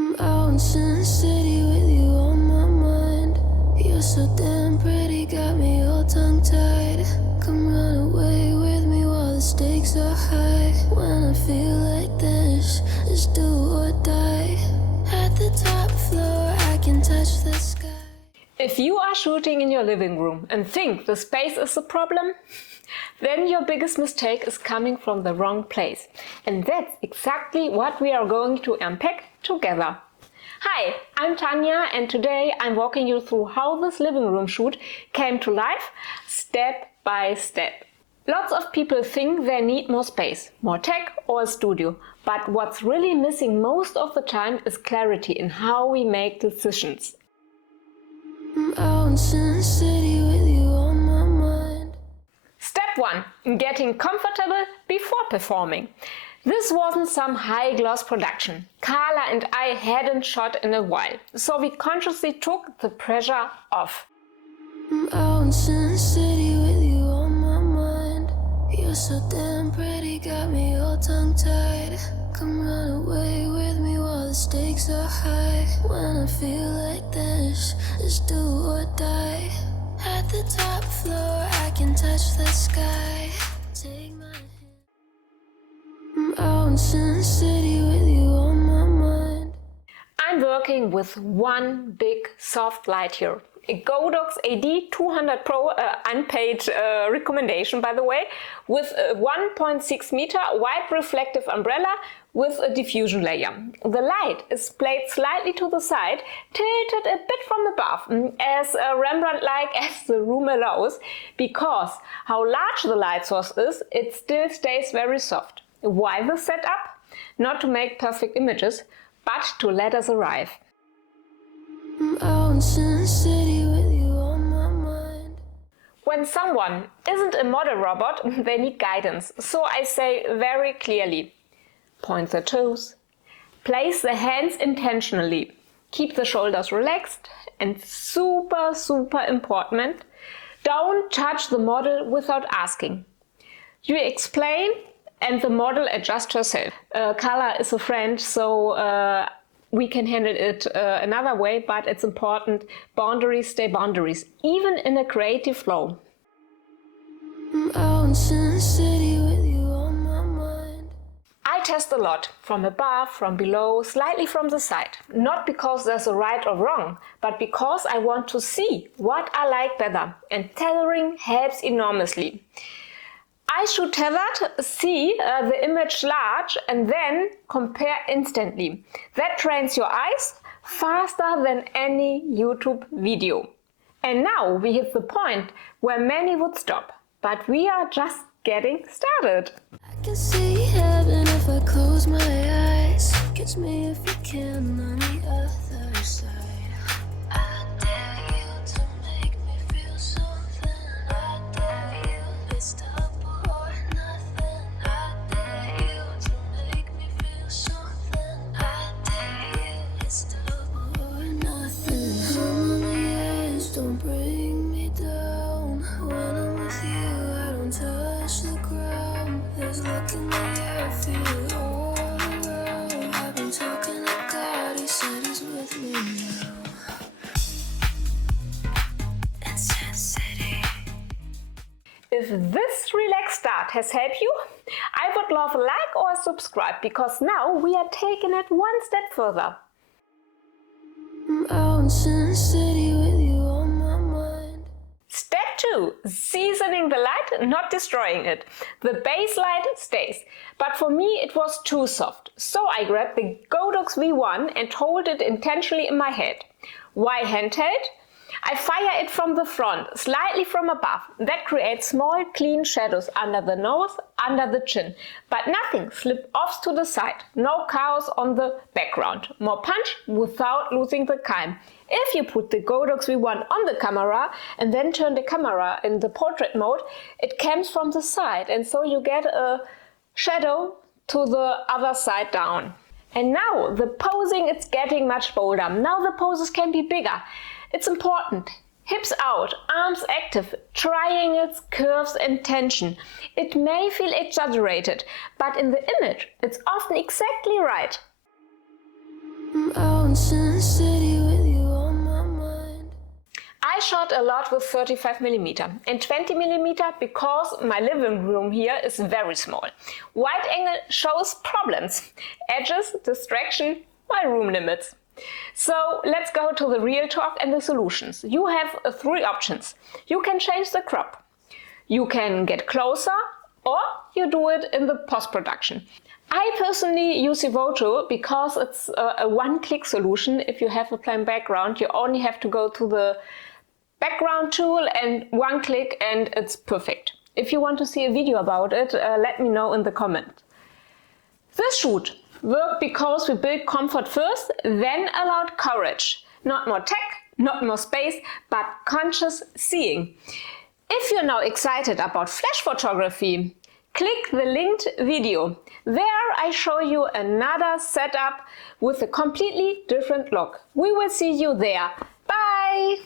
Out in Sin City with you on my mind. You're so damn pretty, got me all tongue-tied. Come run away with me while the stakes are high. When I feel like this, it's do or die. At the top floor, I can touch the sky. If you are shooting in your living room and think the space is the problem, then your biggest mistake is coming from the wrong place. And that's exactly what we are going to unpack together. Hi, I'm Tanya, and today I'm walking you through how this living room shoot came to life step by step. Lots of people think they need more space, more tech or a studio, but what's really missing most of the time is clarity in how we make decisions. Out in Sin City with you on my mind. Step 1. Getting comfortable before performing. This wasn't some high-gloss production. Karla and I hadn't shot in a while, so we consciously took the pressure off. Out in Sin City with you on my mind. You're so damn pretty, got me all tongue-tied. Come run away with me while the stakes are high. When I feel like this, it's do or die. At the top floor, I can touch the sky. Take my hand. Out in Sin City with you on my mind. I'm working with one big soft light here. A Godox AD200 Pro, unpaid recommendation by the way, with a 1.6 meter wide reflective umbrella with a diffusion layer. The light is played slightly to the side, tilted a bit from above, as Rembrandt-like as the room allows, because how large the light source is, it still stays very soft. Why the setup? Not to make perfect images, but to let us arrive. Out in Sin City with you on my mind. When someone isn't a model robot, they need guidance. So I say very clearly, point the toes, place the hands intentionally, keep the shoulders relaxed, and super important, don't touch the model without asking. You explain and the model adjusts herself. Karla is a friend, so we can handle it another way, but it's important. Boundaries stay boundaries, even in a creative flow. Out in Sin City with you on my mind. I test a lot, from above, from below, slightly from the side. Not because there's a right or wrong, but because I want to see what I like better. And tethering helps enormously. I should tethered, see the image large, and then compare instantly. That trains your eyes faster than any YouTube video. And now we hit the point where many would stop, but we are just getting started. I can see heaven if I close my eyes. Catch me if you can on the other side. I dare you to make me feel something. I dare you, it's double or nothing. I dare you to make me feel something. I dare you, it's double or nothing. I'm on the edge, don't bring me down. When I'm with you, I don't touch the ground. There's luck in the air, feel it all around. I've been talking to God, he said he's with me now. In Sin City. If this relaxed start has helped you, I would love a like or a subscribe, because now we are taking it one step further. Out in Sin City with you on my mind. Step 2. Seasoning the light, not destroying it. The base light stays, but for me it was too soft. So I grabbed the Godox V1 and hold it intentionally in my head. Why handheld? I fire it from the front, slightly from above. That creates small clean shadows under the nose, under the chin. But nothing slip-offs to the side. No chaos on the background. More punch without losing the calm. If you put the Godox V1 on the camera and then turn the camera in the portrait mode, it comes from the side, and so you get a shadow to the other side down. And now the posing, it's getting much bolder. Now the poses can be bigger. It's important. Hips out, arms active, triangles, curves and tension. It may feel exaggerated, but in the image it's often exactly right. Out on Sin City with you on my mind. I shot a lot with 35mm and 20mm because my living room here is very small. Wide angle shows problems, edges, distraction, my room limits. So let's go to the real talk and the solutions. You have three options. You can change the crop, you can get closer, or you do it in the post-production. I personally use the photo because it's a one-click solution. If you have a plain background, you only have to go to the background tool and one click and it's perfect. If you want to see a video about it, let me know in the comment. This shoot worked because we built comfort first, then allowed courage. Not more tech, not more space, but conscious seeing. If you're now excited about flash photography, click the linked video. There I show you another setup with a completely different look. We will see you there. Bye!